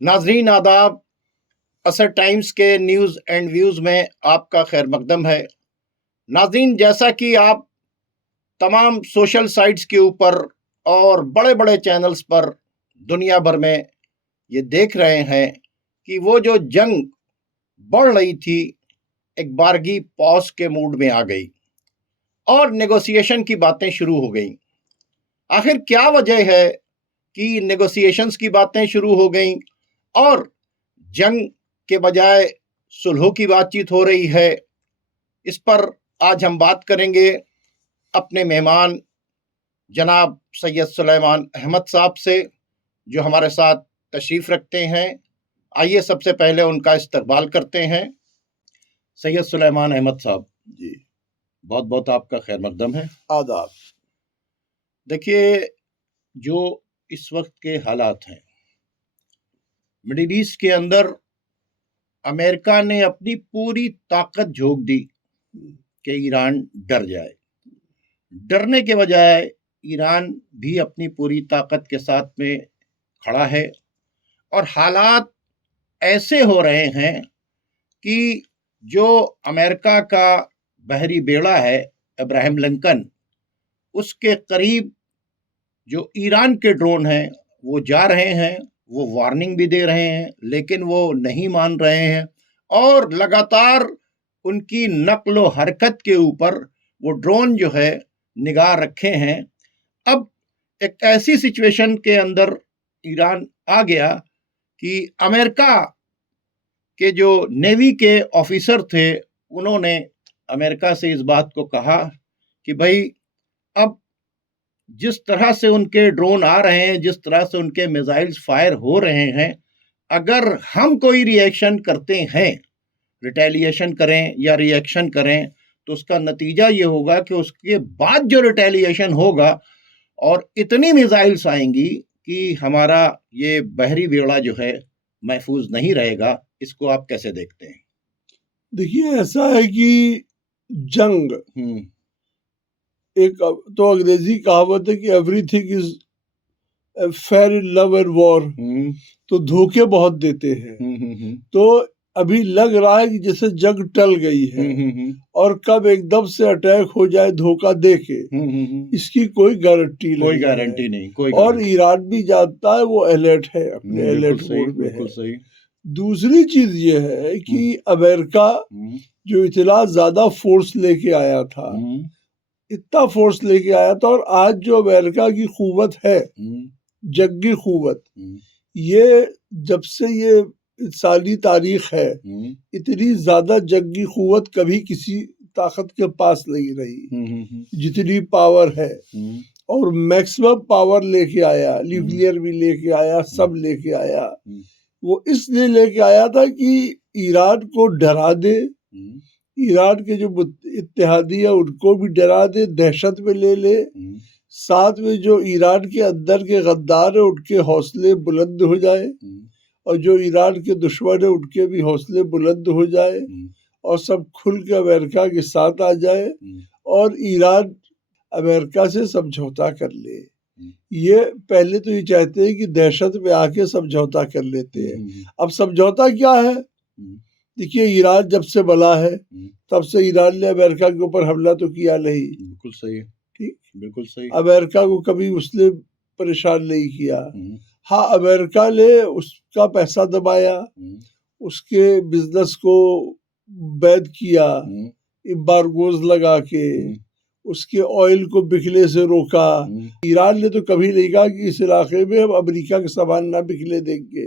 नाजरीन आदाब। असर टाइम्स के न्यूज़ एंड व्यूज़ में आपका खैर मकदम है। नाजरीन, जैसा कि आप तमाम सोशल साइट्स के ऊपर और बड़े बड़े चैनल्स पर दुनिया भर में ये देख रहे हैं कि वो जो जंग बढ़ रही थी एक बारगी पॉज के मूड में आ गई और नेगोशिएशन की बातें शुरू हो गई। आखिर क्या वजह है कि नेगोशिएशंस की बातें शुरू हो गई और जंग के बजाय सुलह की बातचीत हो रही है? इस पर आज हम बात करेंगे अपने मेहमान जनाब सैयद सुलेमान अहमद साहब से, जो हमारे साथ तशरीफ़ रखते हैं। आइए सबसे पहले उनका इस्तकबाल करते हैं। सैयद सुलेमान अहमद साहब जी, बहुत बहुत आपका खैर मकदम है। आदाब। देखिए, जो इस वक्त के हालात हैं मिडिल ईस्ट के अंदर, अमेरिका ने अपनी पूरी ताकत झोंक दी कि ईरान डर जाए। डरने के बजाय ईरान भी अपनी पूरी ताकत के साथ में खड़ा है और हालात ऐसे हो रहे हैं कि जो अमेरिका का बहरी बेड़ा है अब्राहम लिंकन, उसके करीब जो ईरान के ड्रोन हैं वो जा रहे हैं। वो वार्निंग भी दे रहे हैं लेकिन वो नहीं मान रहे हैं और लगातार उनकी नक्ल हरकत के ऊपर वो ड्रोन जो है निगाह रखे हैं। अब एक ऐसी सिचुएशन के अंदर ईरान आ गया कि अमेरिका के जो नेवी के ऑफिसर थे उन्होंने अमेरिका से इस बात को कहा कि भाई, अब जिस तरह से उनके ड्रोन आ रहे हैं, जिस तरह से उनके मिसाइल्स फायर हो रहे हैं, अगर हम कोई रिएक्शन करते हैं, रिटेलिएशन करें या रिएक्शन करें, तो उसका नतीजा ये होगा कि उसके बाद जो रिटेलिएशन होगा और इतनी मिसाइल्स आएंगी कि हमारा ये बहरी बेड़ा जो है महफूज नहीं रहेगा। इसको आप कैसे देखते हैं? देखिए, ऐसा है कि जंग एक तो अंग्रेजी कहावत है कि everything is fair in love and war, तो धोखे बहुत देते हैं। तो अभी लग रहा है कि जैसे जंग टल गई है और कब एकदम से अटैक हो जाए धोखा देके, इसकी कोई गारंटी नहीं। और ईरान भी जानता है, वो अलर्ट है, अपने अलर्ट मोड में है। दूसरी चीज ये है कि अमेरिका जो इतना ज्यादा फोर्स लेके आया था, इतना फोर्स लेके आया था, और आज जो अमेरिका की कुव्वत है, जंगी कुव्वत, ये जब से ये साली तारीख है, इतनी ज्यादा जंगी कुव्वत कभी किसी ताकत के पास नहीं रही जितनी पावर है। और मैक्सिमम पावर लेके आया, न्यूक्लियर भी लेके आया, सब लेके आया। वो इसलिए लेके आया था कि ईरान को डरा दे, ईरान के जो इत्तेहादी है उनको भी डरा दे, दहशत में ले ले। साथ में जो ईरान के अंदर के गद्दार है उनके हौसले बुलंद हो जाए, और जो ईरान के दुश्मन है उनके भी हौसले बुलंद हो जाए, और सब खुल के अमेरिका के साथ आ जाए और ईरान अमेरिका से समझौता कर ले। ये पहले तो ये चाहते हैं कि दहशत में आके समझौता कर लेते हैं। अब समझौता क्या है? देखिए, ईरान जब से बना है तब से ईरान ने अमेरिका के ऊपर हमला तो किया नहीं। बिल्कुल सही, ठीक, बिल्कुल सही। अमेरिका को कभी उसने परेशान नहीं किया। हाँ, अमेरिका ने उसका पैसा दबाया, उसके बिजनेस को बैद किया, एम्बार्गोज लगा के उसके ऑयल को बिकने से रोका। ईरान ने तो कभी नहीं कहा कि इस इलाके में हम अमेरिका के सामान ना बिकने देंगे,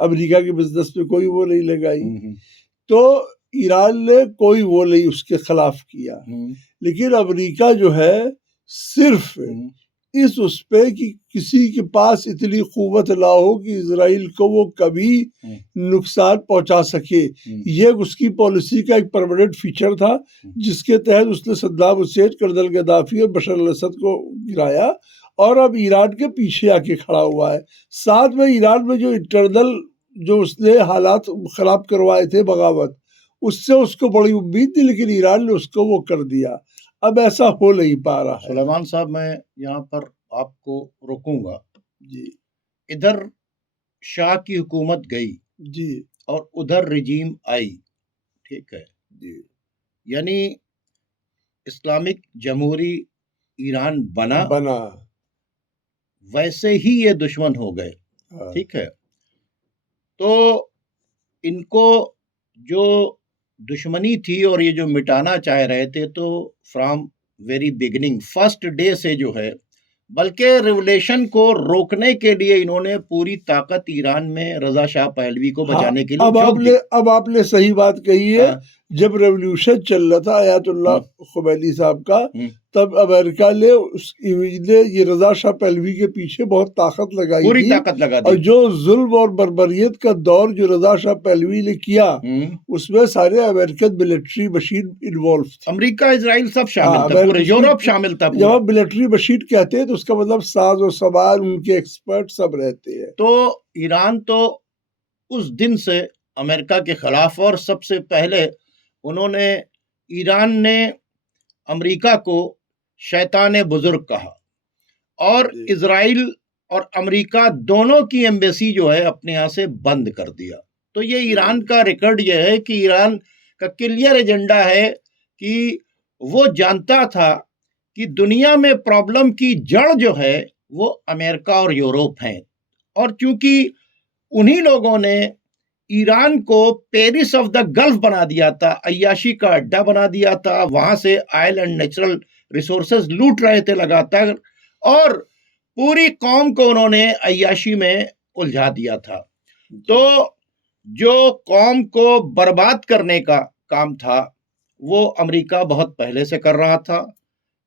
अमेरिका के बिजनेस पे कोई वो नहीं लगाई। तो ईरान ने कोई वो नहीं उसके खिलाफ किया। लेकिन अमेरिका जो है सिर्फ इस उस पे कि किसी के पास इतनी कुव्वत ना हो कि इजराइल को वो कभी नुकसान पहुंचा सके, ये उसकी पॉलिसी का एक परमानेंट फीचर था, जिसके तहत उसने सद्दाम हुसैन, कर्नल गद्दाफी और बशर अल-असद को गिराया, और अब ईरान के पीछे आके खड़ा हुआ है। साथ में ईरान में जो इंटरनल जो उसने हालात खराब करवाए थे, बगावत, उससे उसको बड़ी उम्मीद थी, लेकिन ईरान ने उसको वो कर दिया। अब ऐसा हो नहीं पा रहा है। सुलेमान साहब, मैं यहाँ पर आपको रोकूंगा जी। इधर शाह की हुकूमत गई जी और उधर रिजीम आई, ठीक है जी यानी इस्लामिक जमहूरी ईरान बना, वैसे ही ये दुश्मन हो गए, हाँ। ठीक है। तो इनको जो दुश्मनी थी और ये जो मिटाना चाह रहे थे, तो from very beginning, first day से जो है, बल्कि रिवोल्यूशन को रोकने के लिए इन्होंने पूरी ताकत ईरान में रजा शाह पहलवी को बचाने के लिए झोंक दी। अब आपने सही बात कही है। हाँ। जब रेवोल्यूशन चल रहा था आयतुल्लाह खुमैनी साहब का, तब अमेरिका ने ये रजा शाह पहलवी के पीछे बहुत ताकत लगाई पूरी थी, ताकत लगा दी। और जो जुल्म और बर्बरियत का दौर जो रजा शाह पहलवी ने किया, उसमें सारे अमेरिकन मिलिट्री मशीन इन्वॉल्व थे। अमेरिका, इजराइल सब शामिल था, पूरे यूरोप शामिल था। जब आप मिलिट्री मशीन कहते हैं तो उसका मतलब साज और सामान, उनके एक्सपर्ट सब रहते हैं। तो ईरान तो उस दिन से अमेरिका के खिलाफ, और सबसे पहले उन्होंने, ईरान ने अमेरिका को शैतान बुजुर्ग कहा, और इजराइल और अमेरिका दोनों की एम्बेसी जो है अपने यहाँ से बंद कर दिया। तो ये ईरान का रिकॉर्ड ये है कि ईरान का क्लियर एजेंडा है कि वो जानता था कि दुनिया में प्रॉब्लम की जड़ जो है वो अमेरिका और यूरोप है, और चूंकि उन्हीं लोगों ने ईरान को पेरिस ऑफ द गल्फ बना दिया था, अय्याशी का अड्डा बना दिया था, वहां से ऑयल एंड नेचुरल रिसोर्सेज लूट रहे थे लगातार, और पूरी कौम को उन्होंने अय्याशी में उलझा दिया था। तो जो कौम को बर्बाद करने का काम था वो अमेरिका बहुत पहले से कर रहा था।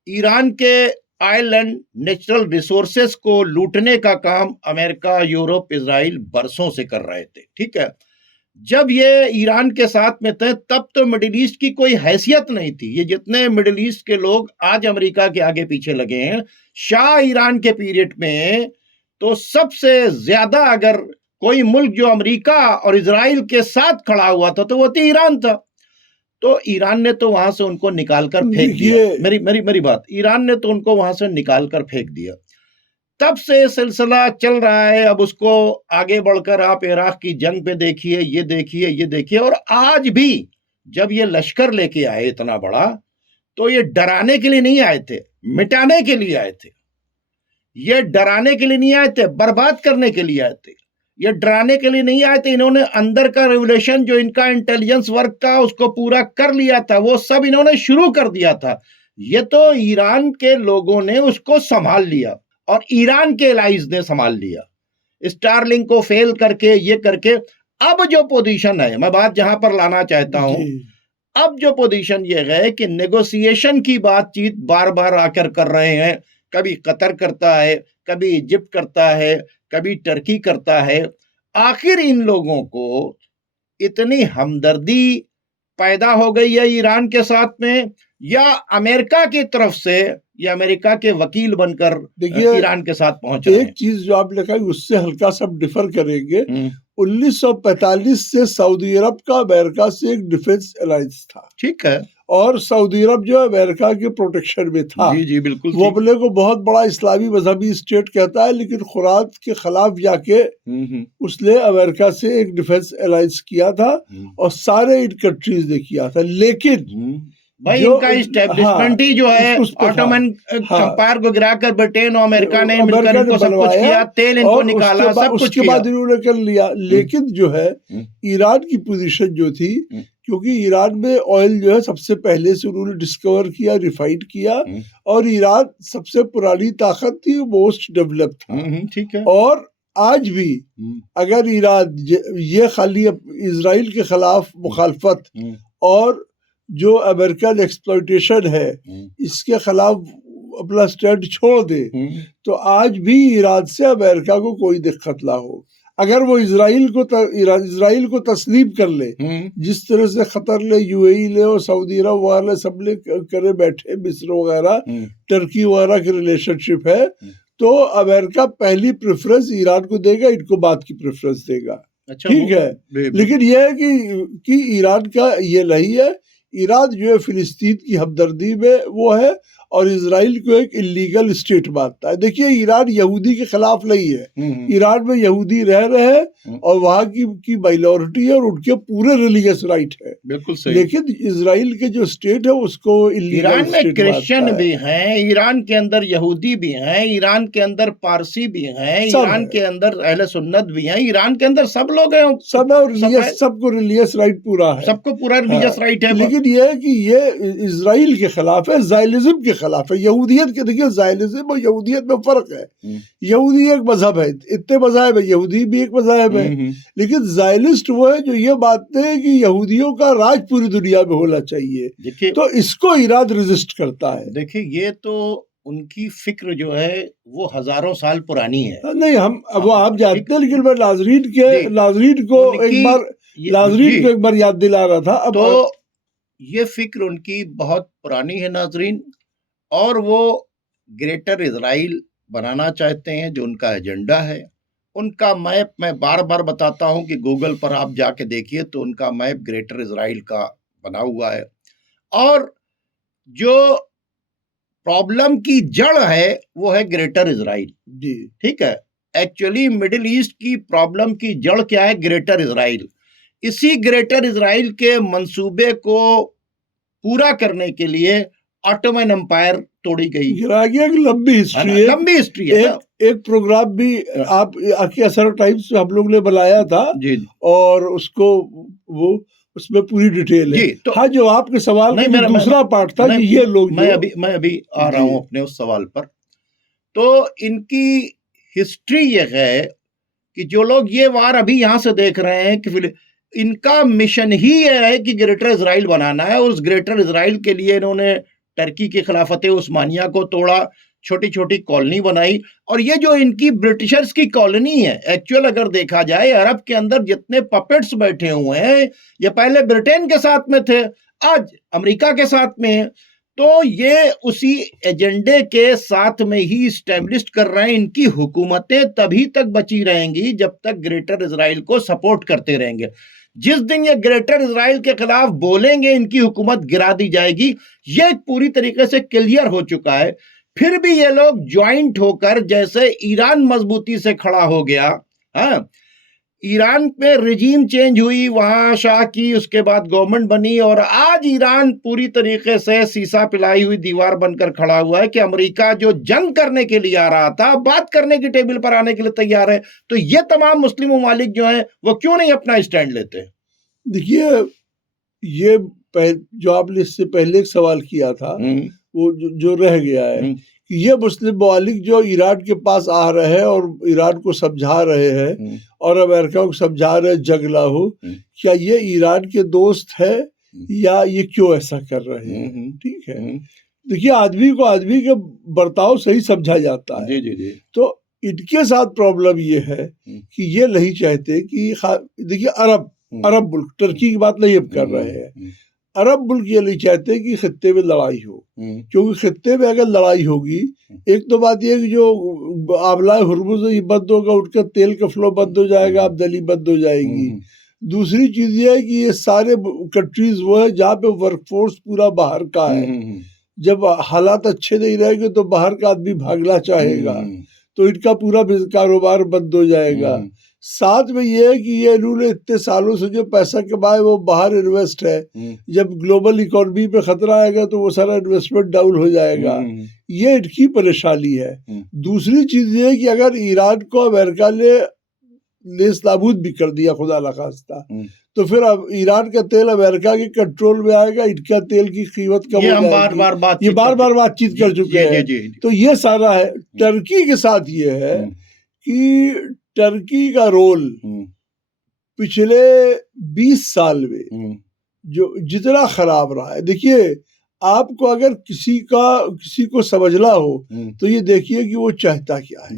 ईरान के ऑयल एंड नेचुरल रिसोर्सेज को लूटने का काम अमेरिका, यूरोप, इजराइल बरसों से कर रहे थे, ठीक है। जब ये ईरान के साथ में थे तब तो मिडिल ईस्ट की कोई हैसियत नहीं थी। ये जितने मिडिल ईस्ट के लोग आज अमेरिका के आगे पीछे लगे हैं, शाह ईरान के पीरियड में तो सबसे ज्यादा अगर कोई मुल्क जो अमेरिका और इजराइल के साथ खड़ा हुआ था तो वो तो ईरान था। तो ईरान ने तो वहां से उनको निकाल कर फेंक दिया। मेरी बात, ईरान ने तो उनको वहां से निकाल कर फेंक दिया। तब से सिलसिला चल रहा है। अब उसको आगे बढ़कर आप इराक की जंग पे देखिए, ये देखिए, ये देखिए, और आज भी जब ये लश्कर लेके आए इतना बड़ा, तो ये डराने के लिए नहीं आए थे, मिटाने के लिए आए थे। ये डराने के लिए नहीं आए थे, बर्बाद करने के लिए आए थे। ये डराने के लिए नहीं आए थे। इन्होंने अंदर का रेवोल्यूशन जो इनका इंटेलिजेंस वर्क का उसको पूरा कर लिया था, वो सब इन्होंने शुरू कर दिया था। ये तो ईरान के लोगों ने उसको संभाल लिया और ईरान के एलाइज ने संभाल लिया, स्टारलिंक को फेल करके, ये करके। अब जो पोजीशन है, मैं बात जहां पर लाना चाहता हूं, अब जो पोजीशन ये है कि नेगोशिएशन की बातचीत बार बार आकर कर रहे हैं। कभी कतर करता है, कभी इजिप्ट करता है, कभी टर्की करता है। आखिर इन लोगों को इतनी हमदर्दी पैदा हो गई है ईरान के साथ में, या अमेरिका की तरफ से, या अमेरिका के वकील बनकर ईरान के साथ पहुंच रहे हैं। एक चीज जो आपने कहा उससे हल्का सा डिफर करेंगे। 1945 से सऊदी अरब का अमेरिका से एक डिफेंस अलायंस था, ठीक है, और सऊदी अरब जो अमेरिका के प्रोटेक्शन में था। जी जी बिल्कुल। वो अपने को बहुत बड़ा इस्लामी मजहबी स्टेट कहता है, लेकिन खुरात के खिलाफ जाके उसने अमेरिका से एक डिफेंस अलायंस किया था, और सारे इन कंट्रीज ने किया था। लेकिन भाई इनका एस्टेब्लिशमेंट ही जो है ऑटोमन एम्पायर को गिराकर ब्रिटेन और अमेरिका ने मिलकर इनको सब कुछ किया, तेल इनको निकाला, सब कुछ किया, बाद इन्होंने कर लिया। लेकिन जो है ईरान की पोजीशन जो थी, क्योंकि ईरान में ऑयल जो है सबसे पहले से उन्होंने डिस्कवर किया, रिफाइंड किया, और ईरान सबसे पुरानी ताकत थी, मोस्ट डेवलप था, ठीक है। और आज भी अगर ईरान ये खाली इजराइल के खिलाफ मुखालफत और जो अमेरिकन एक्सप्लॉयटेशन है इसके खिलाफ अपना स्टैंड छोड़ दे, तो आज भी ईरान से अमेरिका को कोई दिक्कत ना हो। अगर वो इजराइल को तस्लीम कर ले, जिस तरह से कतर ले, यूएई ले और सऊदी अरब वाले सब ले करे बैठे, मिस्र वगैरह, टर्की वगैरह की रिलेशनशिप है, तो अमेरिका पहली प्रेफरेंस ईरान को देगा, इनको बाद की प्रेफरेंस देगा। अच्छा, ठीक है। लेकिन यह है कि ईरान का ये नहीं है। ईरान जो है फिलिस्तीन की हमदर्दी में वो है, और इजराइल को एक इलीगल स्टेट मानता है। देखिए ईरान यहूदी के खिलाफ नहीं है, ईरान में यहूदी रह रहे हैं और वहाँ की माइनॉरिटी है और उनके पूरे रिलीजियस राइट है, बिल्कुल सही। लेकिन इजराइल के जो स्टेट है उसको ईरान में क्रिश्चियन भी हैं, ईरान के अंदर यहूदी भी हैं, ईरान के अंदर पारसी भी हैं, ईरान के अंदर अहले सुन्नत भी हैं, ईरान के अंदर सब लोग हैं, सबको रिलीजियस राइट पूरा है, सबको पूरा रिलीजियस राइट है। लेकिन ये है कि ये इजराइल के खिलाफ है, ज़ायलिज्म के खिलाफ है, यहूदियत के। देखिए ज़ायलिज्म और यहूदियत में फर्क है। यहूदी एक मजहब है, इतने मजहब है, यहूदी भी एक मजहब है, लेकिन ज़ायलिस्ट वो है जो ये मानते हैं कि यहूदियों का राज पूरी दुनिया में होना चाहिए। तो इसको ईरान रेजिस्ट करता है। देखिए ये तो उनकी फिक्र जो है वो हजारों साल पुरानी है। नहीं हम वो आप जानते हैं, लेकिन मैं नाजरीन को एक बार याद दिला रहा था। अब तो ये फिक्र उनकी बहुत पुरानी है नाजरीन, और वो ग्रेटर इजराइल बनाना चाहते हैं, जो उनका एजेंडा है। उनका मैप मैं बार बार बताता हूं कि गूगल पर आप जाके देखिए तो उनका मैप ग्रेटर इजराइल का बना हुआ है। और जो प्रॉब्लम की जड़ है वो है ग्रेटर इजराइल। ठीक है, एक्चुअली मिडिल ईस्ट की प्रॉब्लम की जड़ क्या है? Greater Israel. इसी ग्रेटर इजराइल के मंसूबे को पूरा करने के लिए ऑटोमन एम्पायर तोड़ी गई। एक लंबी हिस्ट्री है, एक प्रोग्राम भी आप असर टाइम्स में हम लोग ने बनाया था जी, और उसको वो उसमें पूरी डिटेल है। तो हाँ, जो आपके सवाल का दूसरा पार्ट था कि ये लोग मैं अभी आ रहा हूं अपने उस सवाल पर। तो इनकी हिस्ट्री ये है कि जो लोग ये वार अभी यहां से देख रहे हैं कि इनका मिशन ही ये है कि ग्रेटर इजराइल बनाना है। उस ग्रेटर इजराइल के लिए इन्होंने टर्की के खिलाफत उस्मानिया को तोड़ा, छोटी छोटी कॉलोनी बनाई। और ये जो इनकी ब्रिटिशर्स की कॉलोनी है, एक्चुअल अगर देखा जाए अरब के अंदर जितने पपेट्स बैठे हुए हैं, ये पहले ब्रिटेन के साथ में थे, आज अमेरिका के साथ में है। तो ये उसी एजेंडे के साथ में ही स्टैब्लिश कर रहे हैं। इनकी हुकूमतें तभी तक बची रहेंगी जब तक ग्रेटर इजराइल को सपोर्ट करते रहेंगे। जिस दिन ये ग्रेटर इजराइल के खिलाफ बोलेंगे, इनकी हुकूमत गिरा दी जाएगी। ये पूरी तरीके से क्लियर हो चुका है। फिर भी ये लोग ज्वाइंट होकर, जैसे ईरान मजबूती से खड़ा हो गया, हाँ, ईरान में रिजीम चेंज हुई, वहां शाह की, उसके बाद गवर्नमेंट बनी, और आज ईरान पूरी तरीके से सीसा पिलाई हुई दीवार बनकर खड़ा हुआ है कि अमेरिका जो जंग करने के लिए आ रहा था, बात करने की टेबल पर आने के लिए तैयार है। तो ये तमाम मुस्लिम ममालिक जो हैं वो क्यों नहीं अपना स्टैंड लेते? देखिए, ये जो आपने इससे पहले एक सवाल किया था वो जो रह गया है, ये मुस्लिम ममालिक जो ईरान के पास आ रहे हैं और ईरान को समझा रहे हैं और अमेरिका को समझा रहे हैं जंग ना हो, क्या ये ईरान के दोस्त है या ये क्यों ऐसा कर रहे हैं? ठीक है, देखिए आदमी को आदमी के बर्ताव से ही समझा जाता है। तो इनके साथ प्रॉब्लम ये है कि ये नहीं चाहते कि देखिए अरब मुल्क, टर्की की बात नहीं हम कर रहे हैं, अरब मुल्क ये नहीं चाहते कि खित्ते में लड़ाई हो, क्योंकि खित्ते में अगर लड़ाई होगी, एक तो बात ये कि जो आबला हुर्मुज़ बंद होगा, उनका तेल का फ्लो बंद हो जाएगा, आमदनी बंद हो जाएगी। दूसरी चीज ये है कि ये सारे कंट्रीज वो है जहाँ पे वर्कफोर्स पूरा बाहर का है। जब हालात अच्छे नहीं रहेंगे तो बाहर का आदमी भागना चाहेगा, तो इनका पूरा कारोबार बंद हो जाएगा। साथ में ये है कि ये इन्होंने इतने सालों से जो पैसा कमाए वो बाहर इन्वेस्ट है, जब ग्लोबल इकोनॉमी पे खतरा आएगा तो वो सारा इन्वेस्टमेंट डाउन हो जाएगा। ये इनकी परेशानी है। दूसरी चीज ये है कि अगर ईरान को अमेरिका ने नेस नाबूद भी कर दिया, खुदा न खास्ता, तो फिर अब ईरान का तेल अमेरिका के कंट्रोल में आएगा, इनका तेल की कीमत कम हो जाएगी। ये बार बार बातचीत कर चुके हैं। तो ये सारा है। टर्की के साथ ये है कि टर्की का रोल पिछले 20 साल में जो जितना खराब रहा है, देखिए आपको अगर किसी को समझना हो तो ये देखिए कि वो चाहता क्या है।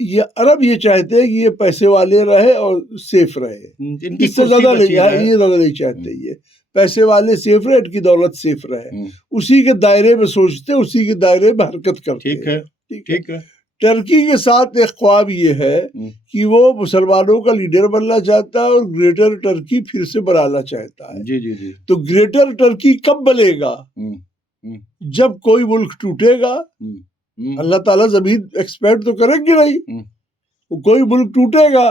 ये अरब ये चाहते हैं कि ये पैसे वाले रहे और सेफ रहे, इससे ज्यादा नहीं चाहते। ये पैसे वाले सेफ रहे, इनकी दौलत सेफ रहे, उसी के दायरे में सोचते, उसी के दायरे में हरकत करते। ठीक है। टर्की के साथ एक ख्वाब ये है कि वो मुसलमानों का लीडर बनना चाहता है और ग्रेटर टर्की फिर से बनाना चाहता है। तो ग्रेटर टर्की कब बनेगा जब कोई मुल्क टूटेगा, अल्लाह ताला जमीन एक्सपेक्ट तो करेंगे नहीं, कोई मुल्क टूटेगा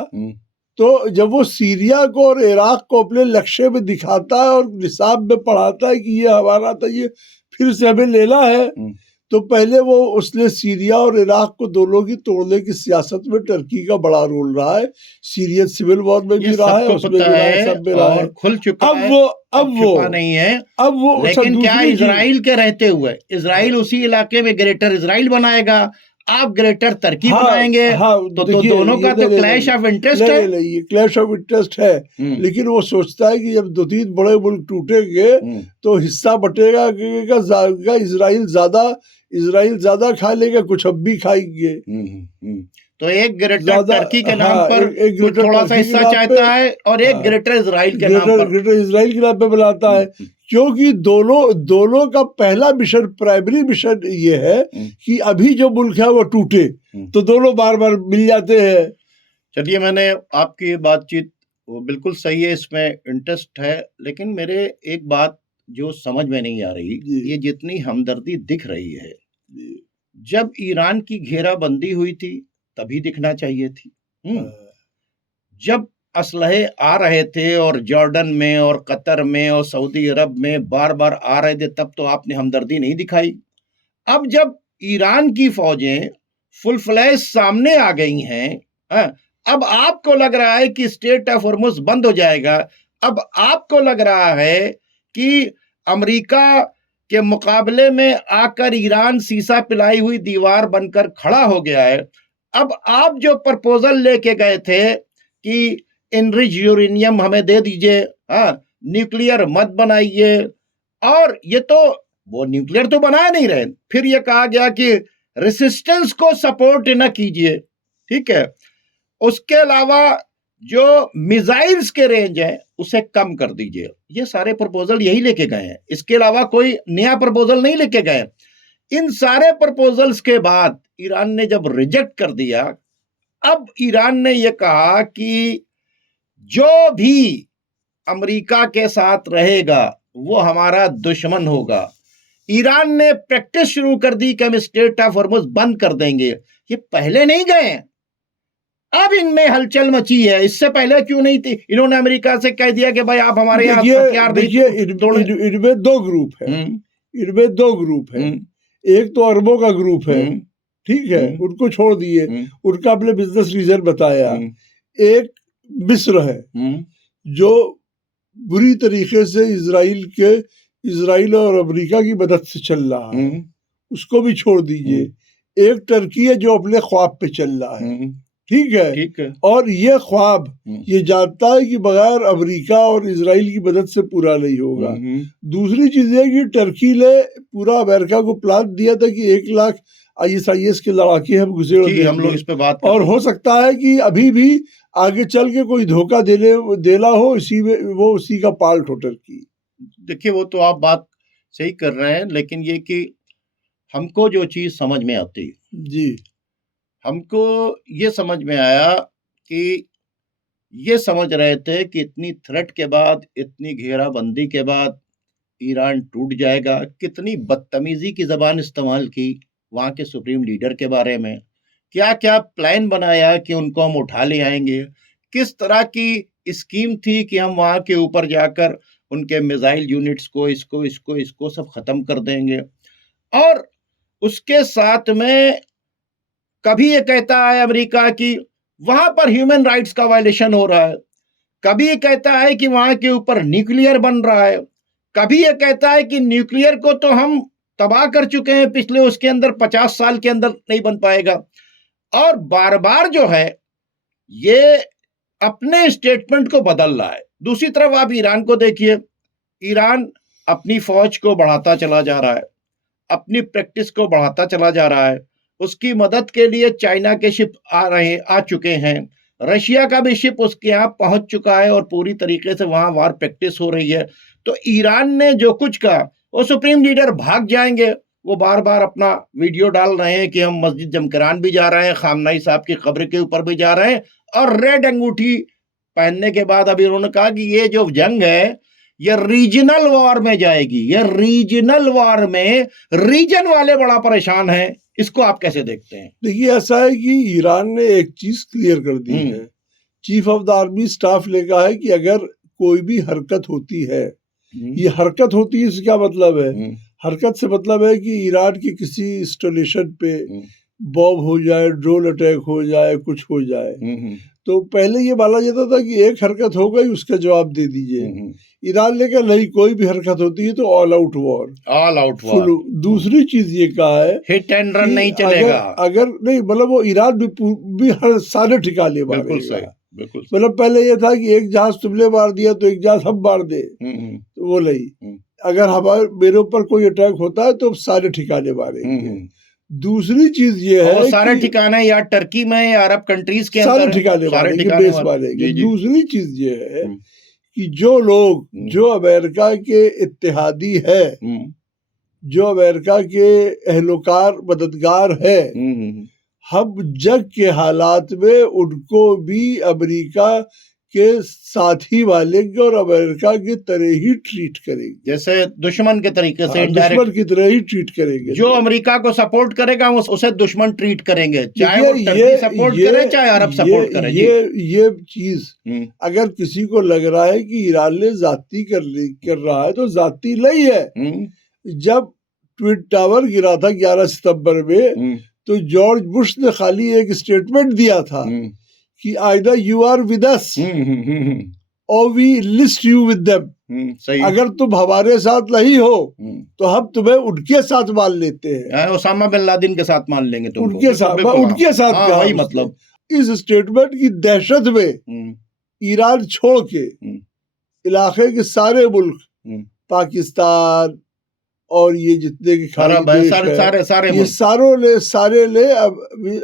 तो जब वो सीरिया को और इराक को अपने लक्ष्य में दिखाता है और निसाब में पढ़ाता है कि ये हमारा था, ये फिर से हमें लेना है, तो पहले वो उसने सीरिया और इराक को दोनों की तोड़ने की सियासत में टर्की का बड़ा रोल रहा है। सीरियन सिविल वॉर में भी रहा है, उसमें भी रहा है, सब में रहा है, खुल चुका है। अब वो नहीं है, अब वो लेकिन क्या इजराइल के रहते हुए इजराइल उसी इलाके में ग्रेटर इजराइल बनाएगा, आप ग्रेटर टर्की बनाएंगे, तो दोनों का तो क्लैश ऑफ इंटरेस्ट है। ये क्लैश ऑफ इंटरेस्ट है, लेकिन वो सोचता है कि जब 2-3 बड़े मुल्क टूटेंगे तो हिस्सा बटेगा, इजराइल ज्यादा खा लेगा, कुछ हम भी खाएंगे। तो एक ग्रेटर टर्की के नाम पर कुछ थोड़ा सा हिस्सा चाहता है और एक ग्रेटर इजराइल के नाम पर, ग्रेटर इजराइल के नाम पे बनाता है, क्योंकि दोनों का पहला मिशन, प्राइमरी मिशन ये है कि अभी जो मुल्क है वो टूटे तो दोनों बार बार मिल जाते हैं। चलिए, मैंने आपकी बातचीत वो बिल्कुल सही है, इसमें इंटरेस्ट है, लेकिन मेरे एक बात जो समझ में नहीं आ रही, ये जितनी हमदर्दी दिख रही है, जब ईरान की घेराबंदी हुई थी तभी दिखना चाहिए थी। जब असलहे आ रहे थे और जॉर्डन में और कतर में और सऊदी अरब में बार बार आ रहे थे, तब तो आपने हमदर्दी नहीं दिखाई। अब जब ईरान की फौजें फुल फ्लैश सामने आ गई हैं, अब आपको लग रहा है कि स्ट्रेट ऑफ हॉर्मुज बंद हो जाएगा, अब आपको लग रहा है कि अमेरिका के मुकाबले में आकर ईरान शीशा पिलाई हुई दीवार बनकर खड़ा हो गया है। अब आप जो प्रपोजल लेके गए थे कि इनरिच यूरेनियम हमें दे दीजिए, न्यूक्लियर मत बनाइए, और ये तो वो न्यूक्लियर तो बना नहीं रहे, फिर ये कहा गया कि रेसिस्टेंस को सपोर्ट न कीजिए, ठीक है, उसके अलावा जो मिसाइल्स के रेंज है उसे कम कर दीजिए। ये सारे प्रपोजल यही लेके गए हैं, इसके अलावा कोई नया प्रपोजल नहीं लेके गए। इन सारे प्रपोजल्स के बाद ईरान ने जब रिजेक्ट कर दिया, अब ईरान ने यह कहा कि जो भी अमेरिका के साथ रहेगा वो हमारा दुश्मन होगा। ईरान ने प्रैक्टिस शुरू कर दी कि हम स्ट्रेट ऑफ हॉर्मुज बंद कर देंगे। ये पहले नहीं गए, अब इनमें हलचल मची है, इससे पहले क्यों नहीं थी? इन्होंने अमेरिका से कह दिया कि भाई आप हमारे यहाँ हथियार देखिए, इनमें दो ग्रुप है, एक तो अरबों का ग्रुप है, ठीक है, उनको छोड़ दिए, उनका अपने बिजनेस रीजन बताया। एक मिस्र है जो बुरी तरीके से इजराइल और अमेरिका की मदद से चल रहा है, उसको भी छोड़ दीजिए। एक टर्की है जो अपने ख्वाब पे चल रहा है, ठीक है, और ये ख्वाब ये जानता है कि बगैर अमेरिका और इजराइल की मदद से पूरा नहीं होगा। दूसरी चीज है कि टर्की ने पूरा अमेरिका को प्लान दिया था कि 1 लाख ISIS के लड़ाके हम घुसेड़, हम लोग इस पे बात और हो सकता है कि अभी भी आगे चल के कोई धोखा देना हो, इसी में वो उसी का पार्ट हो टर्की। देखिए, वो तो आप बात सही कर रहे हैं, लेकिन ये कि हमको जो चीज समझ में आती जी, हमको ये समझ में आया कि ये समझ रहे थे कि इतनी थ्रेट के बाद, इतनी घेराबंदी के बाद ईरान टूट जाएगा। कितनी बदतमीजी की जबान इस्तेमाल की वहाँ के सुप्रीम लीडर के बारे में, क्या क्या प्लान बनाया कि उनको हम उठा ले आएंगे, किस तरह की स्कीम थी कि हम वहाँ के ऊपर जाकर उनके मिसाइल यूनिट्स को इसको सब खत्म कर देंगे। और उसके साथ में कभी ये कहता है अमेरिका कि वहां पर ह्यूमन राइट्स का वायलेशन हो रहा है, कभी ये कहता है कि वहां के ऊपर न्यूक्लियर बन रहा है, कभी ये कहता है कि न्यूक्लियर को तो हम तबाह कर चुके हैं पिछले, उसके अंदर 50 साल के अंदर नहीं बन पाएगा। और बार बार जो है ये अपने स्टेटमेंट को बदल रहा है। दूसरी तरफ आप ईरान को देखिए, ईरान अपनी फौज को बढ़ाता चला जा रहा है, अपनी प्रैक्टिस को बढ़ाता चला जा रहा है। उसकी मदद के लिए चाइना के शिप आ चुके हैं, रशिया का भी शिप उसके यहाँ पहुंच चुका है और पूरी तरीके से वहां वार प्रैक्टिस हो रही है। तो ईरान ने जो कुछ कहा, वो सुप्रीम लीडर भाग जाएंगे, वो बार बार अपना वीडियो डाल रहे हैं कि हम मस्जिद जमकरान भी जा रहे हैं, खामनाई साहब की कब्र के ऊपर भी जा रहे हैं, और रेड अंगूठी पहनने के बाद अभी उन्होंने कहा कि ये जो जंग है ये रीजनल वॉर में जाएगी। ये रीजनल वॉर में रीजन वाले बड़ा परेशान है। इसको आप कैसे देखते हैं? देखिए, ऐसा है कि ईरान ने एक चीज क्लियर कर दी है। Chief of the army staff ने कहा है कि अगर कोई भी हरकत होती है, ये हरकत होती है, इससे क्या मतलब है? हरकत से मतलब है कि ईरान के किसी इंस्टॉलेशन पे बॉम्ब हो जाए, ड्रोन अटैक हो जाए, कुछ हो जाए, तो पहले ये माना जाता था कि एक हरकत हो गई, उसका जवाब दे दीजिए। ईरान ने कहा नहीं, कोई भी हरकत होती है तो all out war, all out war. दूसरी चीज ये कहा है, हिट एंड रन नहीं चलेगा। अगर नहीं, मतलब वो ईरान भी हर सारे ठिकाने मारेगा। मतलब पहले ये था कि एक जहाज तुमने मार दिया तो एक जहाज हम मार दे, तो वो नहीं, अगर हमारे मेरे ऊपर कोई अटैक होता है तो सारे ठिकाने मारेंगे। दूसरी चीज ये है सारे ठिकाने या टर्की में या अरब कंट्रीज के सारे ठिकाने मारेंगे, बेस मारेंगे। दूसरी चीज ये है कि जो लोग जो अमेरिका के इत्तेहादी है, जो अमेरिका के अहलोकार मददगार है, हम जग के हालात में उनको भी अमेरिका के साथी मानेंगे और अमेरिका की तरह ही ट्रीट करेंगे, जैसे दुश्मन के तरीके से, दुश्मन की तरह ही ट्रीट करेंगे। जो अमेरिका को सपोर्ट करेगा उसे दुश्मन ट्रीट करेंगे, चाहे वो टर्की सपोर्ट करे चाहे अरब सपोर्ट करे। ये चीज अगर किसी को लग रहा है कि ईरान ने जाती कर रहा है तो जाती नहीं है। जब ट्विन टावर गिरा था 11 सितंबर में, तो जॉर्ज बुश ने खाली एक स्टेटमेंट दिया था कि either you are with us और we list you with them. अगर तुम हमारे साथ नहीं हो तो हम तुम्हें उनके साथ मान लेते हैं, ओसामा बिन लादेन के साथ मान लेंगे तुमको। उनके साथ वही मतलब। इस स्टेटमेंट की दहशत में ईरान छोड़ के इलाके के सारे मुल्क, पाकिस्तान और ये जितने की खाड़ी देश सारे ये सारे ले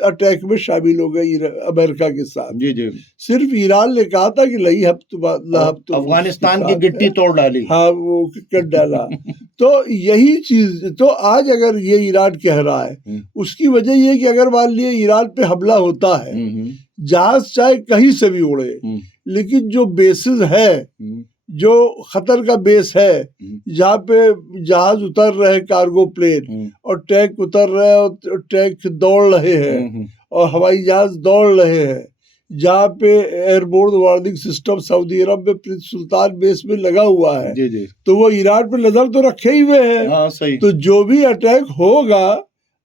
अटैक में शामिल हो गए अमेरिका के साथ। जी। सिर्फ ईरान ने कहा था कि नहीं, हम अफगानिस्तान की गिट्टी तोड़ डाली। हाँ, वो कर डाला। तो यही चीज, तो आज अगर ये ईरान कह रहा है, उसकी वजह ये कि अगर मान लिए ईरान पे हमला होता है, जहाज चाहे कहीं से भी उड़े, लेकिन जो बेसिस है, जो खतर का बेस है, जहाँ पे जहाज उतर रहे, कार्गो प्लेन, और टैंक उतर रहे और टैंक दौड़ रहे हैं और हवाई जहाज दौड़ रहे हैं, जहाँ पे एयरबोर्न वार्निंग सिस्टम सऊदी अरब में प्रिंस सुल्तान बेस में लगा हुआ है, जी। तो वो ईरान पे नजर तो रखे ही हुए हैं। सही। तो जो भी अटैक होगा,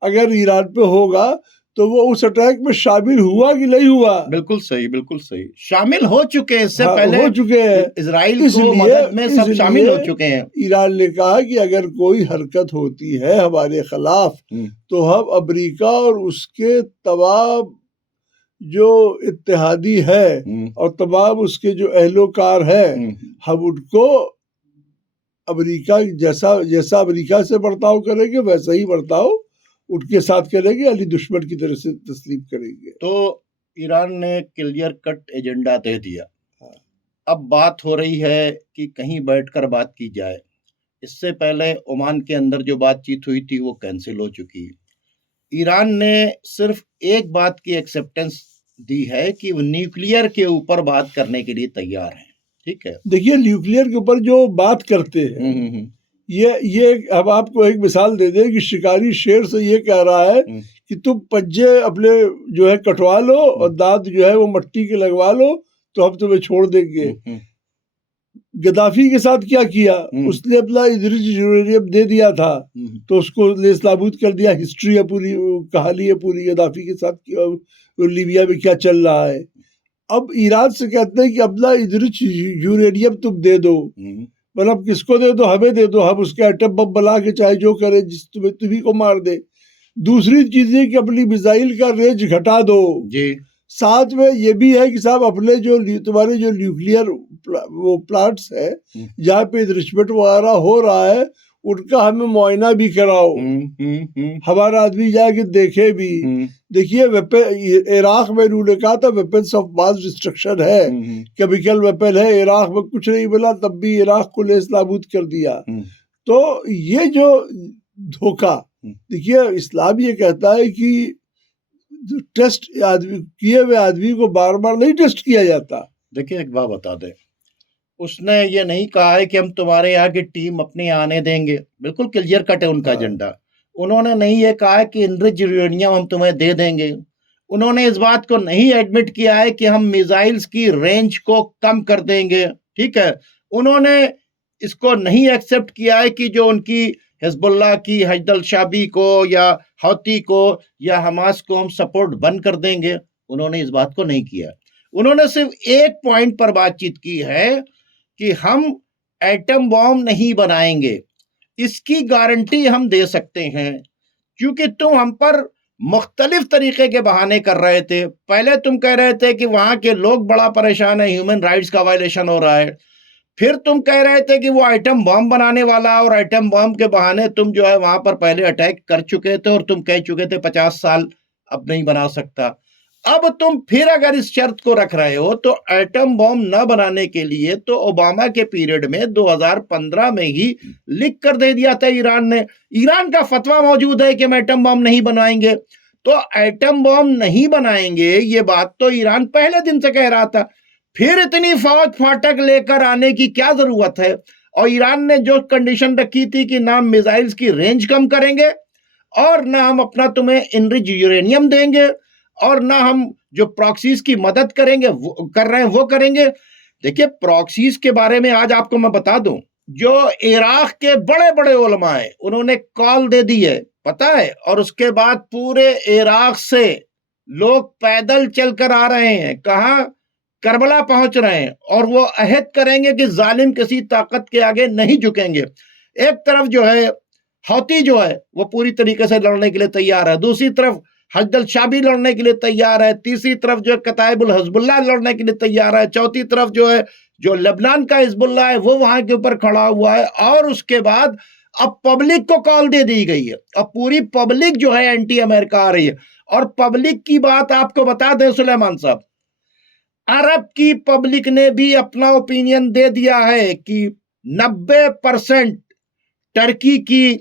अगर ईरान पे होगा, तो वो उस अटैक में शामिल हुआ कि नहीं हुआ? बिल्कुल सही, शामिल हो चुके हैं। इससे पहले हो चुके हैं, इजराइल को मदद में सब शामिल हो चुके हैं। ईरान ने कहा कि अगर कोई हरकत होती है हमारे खिलाफ, तो हम अमेरिका और उसके तमाम जो इत्तेहादी है और तमाम उसके जो अहलोकार है, हम उनको अमेरिका जैसा अमेरिका से बर्ताव करेंगे, वैसा ही बर्ताव उनके साथ करेंगे, यानी दुश्मन की तरह से तस्लीम करेंगे। तो ईरान ने क्लियर कट एजेंडा दे दिया। अब बात हो रही है कि कहीं बैठकर बात की जाए। इससे पहले ओमान के अंदर जो बातचीत हुई थी वो कैंसिल हो चुकी है। ईरान ने सिर्फ एक बात की एक्सेप्टेंस दी है कि वो न्यूक्लियर के ऊपर बात करने के लिए तैयार है। ठीक है, देखिए, न्यूक्लियर के ऊपर जो बात करते हैं, ये अब आपको एक मिसाल दे दें कि शिकारी शेर से ये कह रहा है कि तुम पंजे अपने जो है कटवा लो और दांत जो है वो मट्टी के लगवा लो, तो हम तुम्हें छोड़ देंगे। गद्दाफी के साथ क्या किया, उसने अपना यूरेनियम दे दिया था, तो उसको नेस्तनाबूद कर दिया। हिस्ट्री है पूरी, कहानी है पूरी गद्दाफी के साथ लीबिया में क्या चल रहा है। अब ईरान से कहते हैं कि अपना यूरेनियम तुम दे दो, मतलब किसको दे दो, हमें दे दो, हम उसके एटम बम बना के चाहे जो करे, जिस तुम्ही को मार दे। दूसरी चीज है कि अपनी मिसाइल का रेंज घटा दो जी। साथ में ये भी है कि साहब अपने जो तुम्हारे जो न्यूक्लियर वो प्लांट्स है जहाँ पे इन्रिचमेंट वगैरह हो रहा है, उनका हमें मुआयना भी कराओ, हमारा आदमी जाके देखे भी। देखिए, इराक में इन्होंने कहा था वेपन्स ऑफ मास डिस्ट्रक्शन है, केमिकल वेपन है, इराक में कुछ नहीं मिला, तब भी इराक को नेस्तनाबूद कर दिया। तो ये जो धोखा, देखिए इस्लाम ये कहता है कि टेस्ट किए हुए आदमी को बार बार नहीं टेस्ट किया जाता। देखिए, एक बात बता दें, उसने ये नहीं कहा है कि हम तुम्हारे यहाँ की टीम अपनी आने देंगे, बिल्कुल क्लियर कट है उनका एजेंडा। उन्होंने नहीं ये कहा है कि इनरिच यूरेनियम हम तुम्हें दे देंगे। उन्होंने इस बात को नहीं एडमिट किया है कि हम मिसाइल्स की रेंज को कम कर देंगे, ठीक है। उन्होंने इसको नहीं एक्सेप्ट किया है कि जो उनकी हिजबुल्लाह की हजदल शाबी को या हौती को या हमास को हम सपोर्ट बंद कर देंगे। उन्होंने इस बात को नहीं किया। उन्होंने सिर्फ एक पॉइंट पर बातचीत की है कि हम एटम बॉम्ब नहीं बनाएंगे, इसकी गारंटी हम दे सकते हैं, क्योंकि तुम हम पर मुख्तलिफ तरीके के बहाने कर रहे थे। पहले तुम कह रहे थे कि वहां के लोग बड़ा परेशान है, ह्यूमन राइट्स का वायलेशन हो रहा है। फिर तुम कह रहे थे कि वो आइटम बॉम्ब बनाने वाला, और आइटम बॉम्ब के बहाने तुम जो है वहां पर पहले अटैक कर चुके थे और तुम कह चुके थे 50 साल अब नहीं बना सकता। अब तुम फिर अगर इस शर्त को रख रहे हो तो एटम बॉम्ब न बनाने के लिए तो ओबामा के पीरियड में 2015 में ही लिख कर दे दिया था ईरान ने। ईरान का फतवा मौजूद है कि हम एटम बॉम्ब नहीं बनाएंगे। तो एटम बॉम्ब नहीं बनाएंगे ये बात तो ईरान पहले दिन से कह रहा था। फिर इतनी फौज फाटक लेकर आने की क्या जरूरत है? और ईरान ने जो कंडीशन रखी थी कि ना मिसाइल्स की रेंज कम करेंगे और ना हम अपना तुम्हें इनरिच यूरेनियम देंगे और ना हम जो प्रॉक्सीज की मदद करेंगे वो कर रहे हैं वो करेंगे। देखिए, प्रॉक्सीज के बारे में आज आपको मैं बता दूं, जो इराक के बड़े बड़े उलमा है उन्होंने कॉल दे दी है, पता है, और उसके बाद पूरे इराक से लोग पैदल चलकर आ रहे हैं, कहां? करबला पहुंच रहे हैं, और वो अहद करेंगे कि जालिम किसी ताकत के आगे नहीं झुकेंगे। एक तरफ जो है हौती जो है वो पूरी तरीके से लड़ने के लिए तैयार है, दूसरी तरफ हजदल शाबी लड़ने के लिए तैयार है, तीसरी तरफ जो है कताइबुल हिजबुल्लाह लड़ने के लिए तैयार है, चौथी तरफ जो है जो लेबनान का हिजबुल्लाह है वो वहां के ऊपर खड़ा हुआ है। और उसके बाद अब पब्लिक को कॉल दे दी गई है और पूरी पब्लिक जो है एंटी अमेरिका आ रही है। और पब्लिक की बात आपको बता दें सुलेमान साहब, अरब की पब्लिक ने भी अपना ओपिनियन दे दिया है कि 90% टर्की की,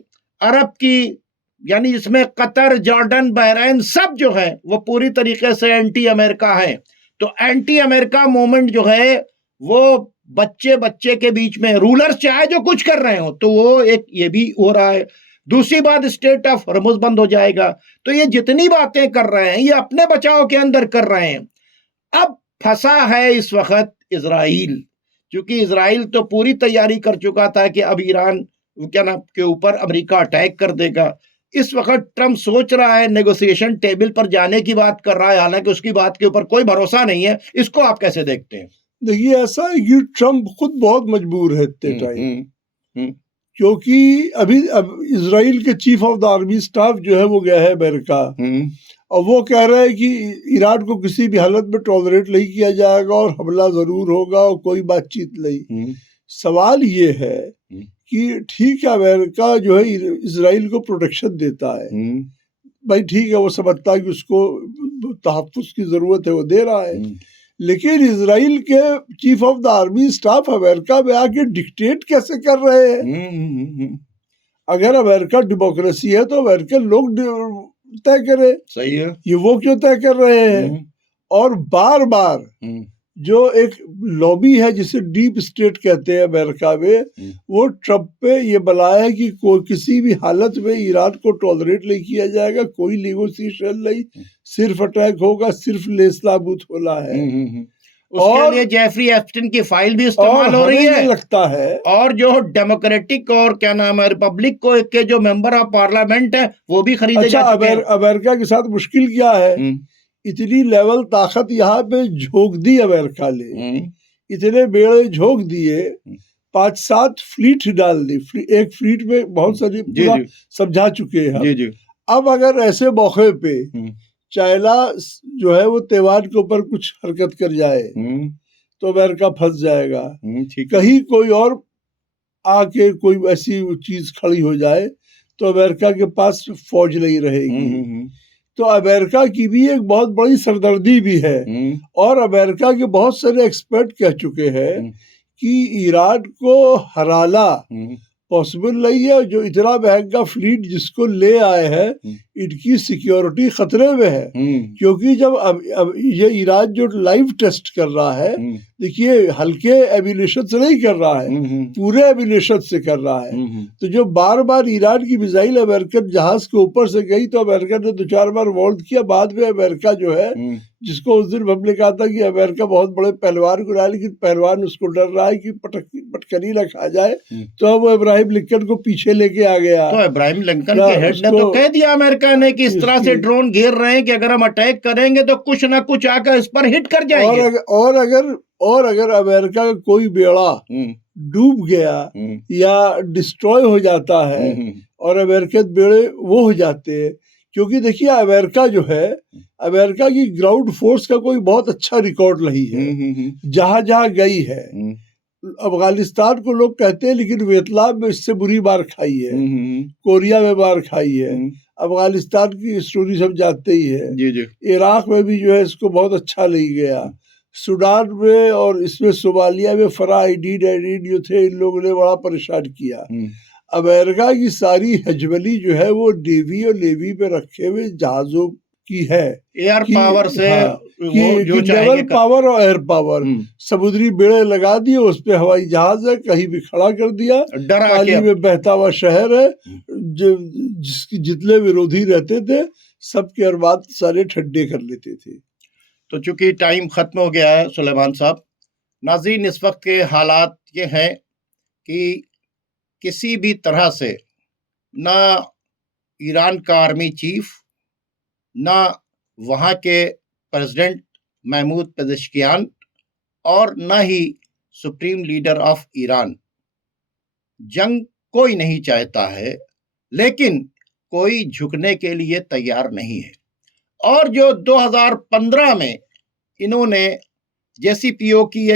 अरब की, यानी इसमें कतर, जॉर्डन, बहरीन सब जो है वो पूरी तरीके से एंटी अमेरिका है। तो एंटी अमेरिका मूवमेंट जो है वो बच्चे बच्चे के बीच में, रूलर चाहे जो कुछ कर रहे हो तो वो एक ये भी हो रहा है। दूसरी बात, स्टेट ऑफ हॉर्मुज बंद हो जाएगा। तो ये जितनी बातें कर रहे हैं ये अपने बचाव के अंदर कर रहे हैं। अब फंसा है इस वक्त इजराइल, क्योंकि इजराइल तो पूरी तैयारी कर चुका था कि अब ईरान क्या नाम के ऊपर अमेरिका अटैक कर देगा। इस वक्त ट्रंप सोच रहा है, नेगोशिएशन टेबल पर जाने की बात कर रहा है, हालांकि उसकी बात के ऊपर कोई भरोसा नहीं है। इसको आप कैसे देखते हैं? देखिए, ऐसा है कि ट्रंप खुद बहुत मजबूर है इतने टाइम, क्योंकि अभी अब इजराइल के chief of the army staff जो है वो गया है अमेरिका, और वो कह रहा है कि ईरान को किसी भी हालत में टॉलरेट नहीं किया जाएगा और हमला जरूर होगा और कोई बातचीत नहीं। सवाल ये है कि ठीक है, अमेरिका जो है इजराइल को प्रोटेक्शन देता है, भाई ठीक है, वो समझता है कि उसको तहफ्फुज़ की जरूरत है, वो दे रहा है। लेकिन इजराइल के chief of the army staff America में आके डिक्टेट कैसे कर रहे हैं? अगर अमेरिका डेमोक्रेसी है तो अमेरिकन लोग तय करे, सही है, ये वो क्यों तय कर रहे हैं? और बार बार जो एक लॉबी है जिसे डीप स्टेट कहते हैं अमेरिका में, वो ट्रंप पे ये बनाया है कि कोई किसी भी हालत में ईरान को टॉलरेट नहीं किया जाएगा, कोई नेगोशिएशन नहीं, सिर्फ अटैक होगा, सिर्फ लेसलाबूत होना है। उसके लिए जेफरी एप्स्टीन की फाइल भी इस्तेमाल हो रही है, लगता है। और जो डेमोक्रेटिक और क्या नाम है रिपब्लिक को के जो मेंबर ऑफ पार्लियामेंट है वो भी खरीदे जा चुके हैं। अमेरिका के साथ मुश्किल क्या है? इतनी लेवल ताकत यहाँ पे झोंक दी अमेरिका ने, इतने बेड़े झोंक दिए, 5-7 फ्लीट डाल दी, एक फ्लीट में बहुत सारी पूरा समझा चुके हैं। अब अगर ऐसे मौके पे चाइना जो है वो ताइवान के ऊपर कुछ हरकत कर जाए तो अमेरिका फंस जाएगा। कहीं कोई और आके कोई ऐसी चीज खड़ी हो जाए तो अमेरिका के पास फौज नहीं रहेगी। तो अमेरिका की भी एक बहुत बड़ी सरदर्दी भी है, और अमेरिका के बहुत सारे एक्सपर्ट कह चुके हैं कि ईरान को हराना पॉसिबल नहीं है। जो इतना महंगा फ्लीट जिसको ले आए हैं इनकी सिक्योरिटी खतरे में है, क्योंकि जब अब ये ईरान जो लाइव टेस्ट कर रहा है, देखिए हल्के एम्यूनिशन से नहीं कर रहा है, पूरे एम्यूनिशन से कर रहा है। तो जो बार बार ईरान की मिसाइल अमेरिकन जहाज के ऊपर से गई तो अमेरिका ने 2-4 बार वार्न किया। बाद में अमेरिका जो है, जिसको उस दिन हमने कहा था कि अमेरिका बहुत बड़े पहलवान को रहा, लेकिन पहलवान उसको डर रहा है कि पटकनी ना खा जाए, तो अब इब्राहिम लिंकन को पीछे लेके आ गया। तो इब्राहिम लिंकन के हेड ने तो कह दिया अमेरिका ने कि इस तरह से ड्रोन घेर रहे हैं कि अगर हम अटैक करेंगे तो कुछ ना कुछ आकर इस पर हिट कर जाएंगे। और अगर अमेरिका का कोई बेड़ा डूब गया या डिस्ट्रॉय हो जाता है और अमेरिकन बेड़े वो हो जाते हैं, क्योंकि देखिए अमेरिका जो है, अमेरिका की ग्राउंड फोर्स का कोई बहुत अच्छा रिकॉर्ड नहीं है जहां जहां गई है। अफगानिस्तान को लोग कहते हैं, लेकिन वियतनाम में इससे बुरी मार खाई है, कोरिया में मार खाई है, अफगानिस्तान की स्टोरी सब जानते ही है। इराक में भी जो है इसको बहुत अच्छा नहीं गया, सूडान में और इसमें सोमालिया में फरा आइडीन जो थे, इन लोगों ने बड़ा परेशान किया। अमेरिका की सारी हजमली जो है वो नेवी और नेवी पे रखे हुए जहाजों की है, एयर पावर से वो नेवल पावर और एयर पावर, समुद्री बेड़े लगा दिए, उस पे हवाई जहाज है, कहीं भी खड़ा कर दिया, पानी में बहता हुआ शहर है, जिसकी जितने विरोधी रहते थे सबके अरबाद सारे ठंडे कर लेते थे। तो चूंकि टाइम खत्म हो गया है सुलेमान साहब, नाज़रीन इस वक्त के हालात ये हैं कि किसी भी तरह से ना ईरान का आर्मी चीफ, ना वहाँ के प्रेसिडेंट महमूद पेज़ेश्कियान और ना ही सुप्रीम लीडर ऑफ ईरान, जंग कोई नहीं चाहता है, लेकिन कोई झुकने के लिए तैयार नहीं है। और जो 2015 में इन्होंने JCPO की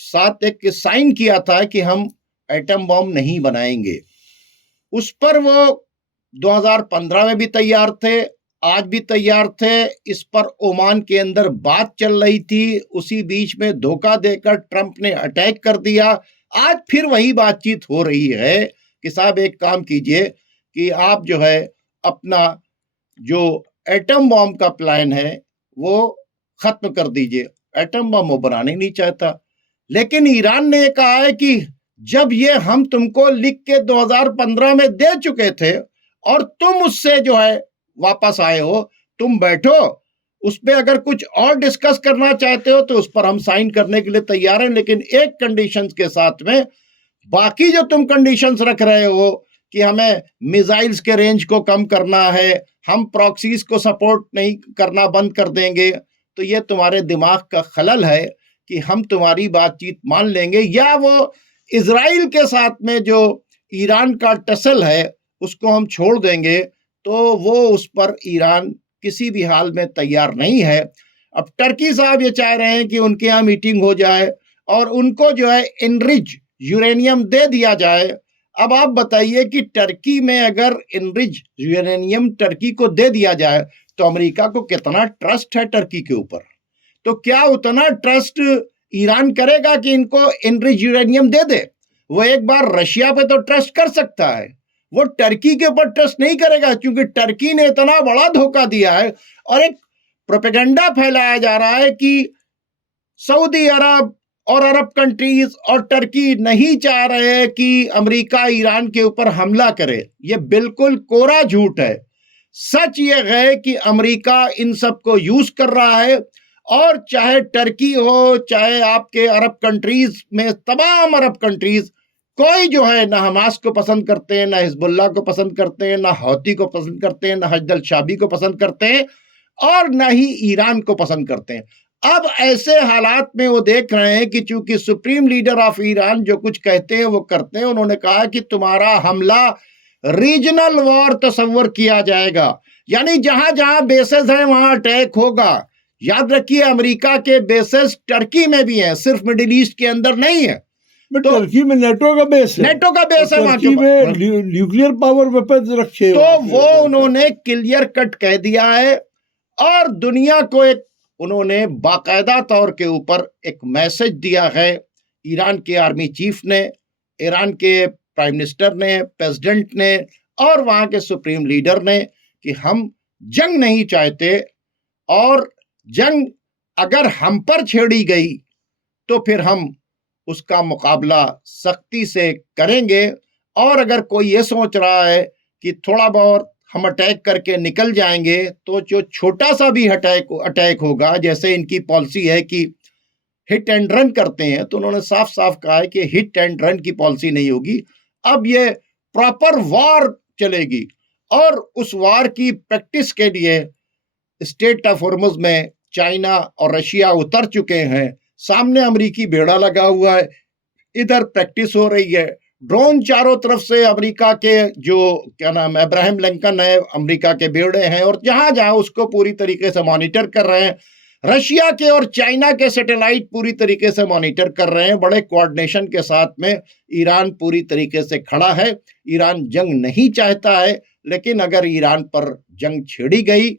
साथ एक साइन किया था कि हम एटम बॉम्ब नहीं बनाएंगे, उस पर वो 2015 में भी तैयार थे, आज भी तैयार थे। इस पर ओमान के अंदर बात चल रही थी, उसी बीच में धोखा देकर ट्रंप ने अटैक कर दिया। आज फिर वही बातचीत हो रही है कि साहब एक काम कीजिए कि आप जो है अपना जो एटम बॉम्ब का प्लान है वो खत्म कर दीजिए। एटम बॉम्ब वो बनाने नहीं चाहता, लेकिन ईरान ने कहा है कि जब ये हम तुमको लिख के 2015 में दे चुके थे और तुम उससे जो है वापस आए हो, तुम बैठो उस पर, अगर कुछ और डिस्कस करना चाहते हो तो उस पर हम साइन करने के लिए तैयार हैं, लेकिन एक कंडीशंस के साथ में। बाकी जो तुम कंडीशंस रख रहे हो कि हमें मिसाइल्स के रेंज को कम करना है, हम प्रॉक्सीज को सपोर्ट नहीं करना बंद कर देंगे, तो ये तुम्हारे दिमाग का खलल है कि हम तुम्हारी बातचीत मान लेंगे, या वो इजराइल के साथ में जो ईरान का टसल है उसको हम छोड़ देंगे। तो वो उस पर ईरान किसी भी हाल में तैयार नहीं है। अब टर्की साहब ये चाह रहे हैं कि उनके यहाँ मीटिंग हो जाए और उनको जो है एनरिच यूरेनियम दे दिया जाए। अब आप बताइए कि टर्की में अगर एनरिच यूरेनियम टर्की को दे दिया जाए तो अमेरिका को कितना ट्रस्ट है टर्की के ऊपर, तो क्या उतना ट्रस्ट ईरान करेगा कि इनको एनरिच यूरेनियम दे दे? वो एक बार रशिया पे तो ट्रस्ट कर सकता है, वो टर्की के ऊपर ट्रस्ट नहीं करेगा, क्योंकि टर्की ने इतना बड़ा धोखा दिया है। और एक प्रोपेगेंडा फैलाया जा रहा है कि सऊदी अरब और अरब कंट्रीज और टर्की नहीं चाह रहे हैं कि अमेरिका ईरान के ऊपर हमला करे। ये बिल्कुल कोरा झूठ है। सच ये है कि अमेरिका इन सब को यूज कर रहा है, और चाहे टर्की हो, चाहे आपके अरब कंट्रीज में तमाम अरब कंट्रीज, कोई जो है ना हमास को पसंद करते हैं, ना हिजबुल्लाह को पसंद करते हैं, ना हौती को पसंद करते हैं, ना हजदल शाबी को पसंद करते हैं, और ना ही ईरान को पसंद करते हैं। अब ऐसे हालात में वो देख रहे हैं कि चूंकि सुप्रीम लीडर ऑफ ईरान जो कुछ कहते हैं वो करते हैं। उन्होंने कहा कि तुम्हारा हमला रीजनल वॉर तस्वर किया जाएगा, यानी जहां जहां बेसेस हैं वहां अटैक होगा। याद रखिए अमेरिका के बेसेस टर्की में भी हैं, सिर्फ मिडिल ईस्ट के अंदर नहीं है। तो टर्की में नेटो का बेस है, नेटो का बेस है, टर्की में न्यूक्लियर पावर वेपन्स रखे, तो वो उन्होंने क्लियर कट कह दिया है। और दुनिया को एक उन्होंने बाकायदा तौर के ऊपर एक मैसेज दिया है। ईरान के आर्मी चीफ ने, ईरान के प्राइम मिनिस्टर ने, प्रेसिडेंट ने और वहां के सुप्रीम लीडर ने, कि हम जंग नहीं चाहते, और जंग अगर हम पर छेड़ी गई तो फिर हम उसका मुकाबला सख्ती से करेंगे। और अगर कोई ये सोच रहा है कि थोड़ा बहुत हम अटैक करके निकल जाएंगे, तो जो छोटा सा भी अटैक होगा, जैसे इनकी पॉलिसी है कि हिट एंड रन करते हैं, तो उन्होंने साफ साफ कहा है कि हिट एंड रन की पॉलिसी नहीं होगी, अब ये प्रॉपर वॉर चलेगी। और उस वॉर की प्रैक्टिस के लिए स्टेट ऑफ हॉर्मुज में चाइना और रशिया उतर चुके हैं, सामने अमेरिकी बेड़ा लगा हुआ है, इधर प्रैक्टिस हो रही है। ड्रोन चारों तरफ से अमेरिका के जो क्या नाम है अब्राहम लिंकन है, अमेरिका के बेड़े हैं, और जहां जहां उसको पूरी तरीके से मॉनिटर कर रहे हैं। रशिया के और चाइना के सैटेलाइट पूरी तरीके से मॉनिटर कर रहे हैं, बड़े कोऑर्डिनेशन के साथ में। ईरान पूरी तरीके से खड़ा है। ईरान जंग नहीं चाहता है, लेकिन अगर ईरान पर जंग छेड़ी गई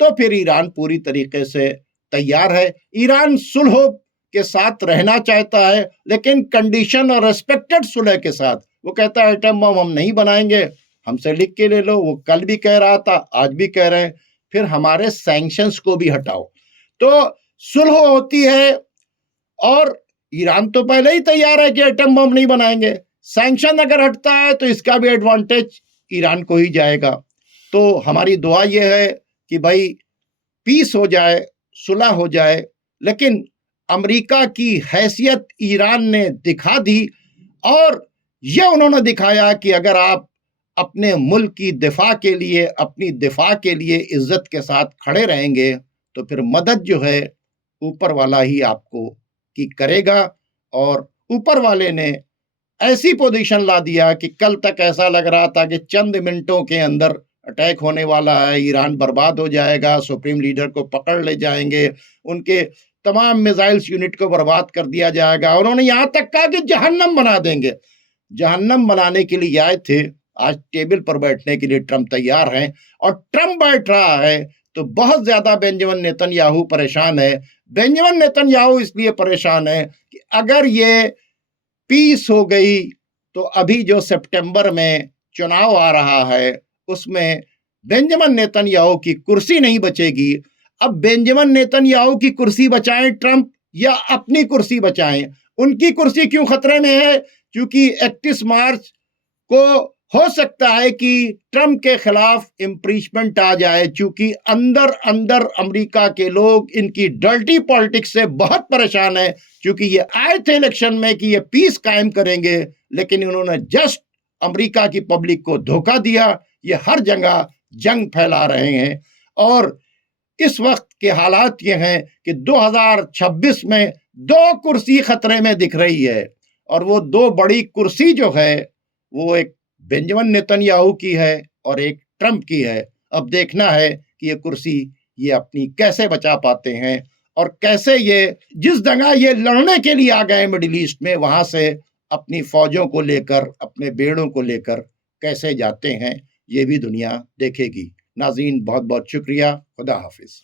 तो फिर ईरान पूरी तरीके से तैयार है। ईरान सुलह के साथ रहना चाहता है, लेकिन कंडीशन और रेस्पेक्टेड सुलह के साथ। वो कहता है एटम बम हम नहीं बनाएंगे, हमसे लिख के ले लो। वो कल भी कह रहा था, आज भी कह रहे हैं, फिर हमारे सैंक्शंस को भी हटाओ। तो सुलह होती है, और ईरान तो पहले ही तैयार है कि एटम बम नहीं बनाएंगे। सैंक्शन अगर हटता है तो इसका भी एडवांटेज ईरान को ही जाएगा। तो हमारी दुआ यह है कि भाई पीस हो जाए, सुलह हो जाए। लेकिन अमेरिका की हैसियत ईरान ने दिखा दी, और यह उन्होंने दिखाया कि अगर आप अपने मुल्क की दिफा के लिए, अपनी दिफा के लिए इज्जत के साथ खड़े रहेंगे, तो फिर मदद जो है ऊपर वाला ही आपको की करेगा। और ऊपर वाले ने ऐसी पोजीशन ला दिया कि कल तक ऐसा लग रहा था कि चंद मिनटों के अंदर अटैक होने वाला है, ईरान बर्बाद हो जाएगा, सुप्रीम लीडर को पकड़ ले जाएंगे, उनके तमाम मिसाइल्स यूनिट को बर्बाद कर दिया जाएगा। उन्होंने यहां तक कहा कि जहन्नम बना देंगे। जहन्नम बनाने के लिए आए थे, आज टेबल पर बैठने के लिए ट्रंप तैयार हैं, और ट्रंप बैठ रहा है तो बहुत ज्यादा बेंजामिन नेतन्याहू परेशान है। बेंजामिन नेतन्याहू इसलिए परेशान है कि अगर ये पीस हो गई तो अभी जो सितंबर में चुनाव आ रहा है उसमें बेंजामिन नेतन्याहू की कुर्सी नहीं बचेगी। अब बेंजामिन नेतन्याहू की कुर्सी बचाएं ट्रंप या अपनी कुर्सी बचाएं? उनकी कुर्सी क्यों खतरे में है? क्योंकि 31 मार्च को हो सकता है कि ट्रंप के खिलाफ इम्पीचमेंट आ जाए, क्योंकि अंदर अंदर अमेरिका के लोग इनकी डर्टी पॉलिटिक्स से बहुत परेशान है। क्योंकि ये आए थे इलेक्शन में कि ये पीस कायम करेंगे, लेकिन इन्होंने जस्ट अमेरिका की पब्लिक को धोखा दिया। ये हर जगह जंग फैला रहे हैं, और इस वक्त के हालात ये हैं कि 2026 में 2 कुर्सी खतरे में दिख रही है, और वो 2 बड़ी कुर्सी जो है वो एक बेंजामिन नेतन्याहू की है और एक ट्रंप की है। अब देखना है कि ये कुर्सी ये अपनी कैसे बचा पाते हैं, और कैसे ये जिस जगह ये लड़ने के लिए आ गए मिडिल ईस्ट में, वहां से अपनी फौजों को लेकर, अपने बेड़ों को लेकर कैसे जाते हैं, ये भी दुनिया देखेगी। नाज़रीन, बहुत बहुत शुक्रिया। खुदा हाफिज।